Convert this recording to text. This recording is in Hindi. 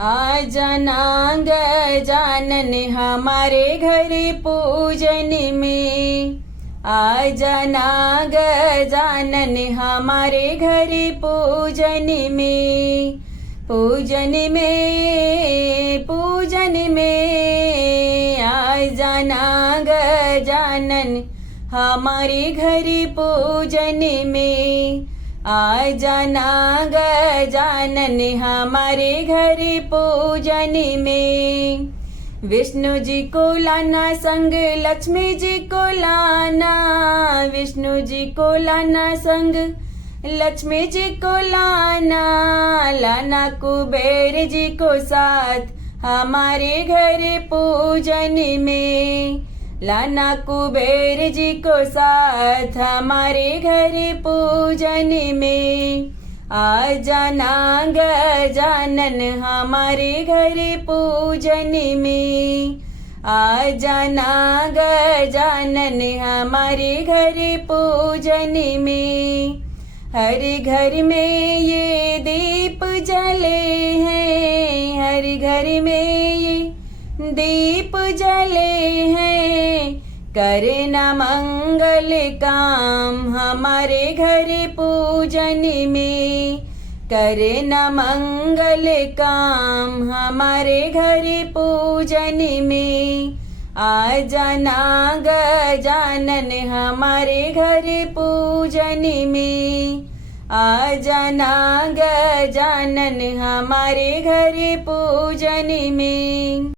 आ जाना गजानन हमारे घर पूजन में। आ जाना गजानन हमारे घर पूजन में। पूजन में पूजन में आ जाना गजानन हमारे घर पूजन में। आ जाना गजानन हमारे घर पूजन में। विष्णु जी को लाना संग लक्ष्मी जी को लाना। विष्णु जी को लाना संग लक्ष्मी जी को लाना। लाना कुबेर जी को साथ हमारे घर पूजन में। लाना कुबेर जी को साथ हमारे घर पूजन में। आ जाना गजानन हमारे घर पूजन में। आ जाना गजानन हमारे घर पूजन में। हर घर में ये दीप जले हैं। हर घर में ये दीप जले हैं। करे न मंगल काम हमारे घर पूजन में। करे न मंगल काम हमारे घर पूजन में। आ जाना गजानन हमारे घर पूजन में। आ जाना गजानन हमारे घर पूजन में।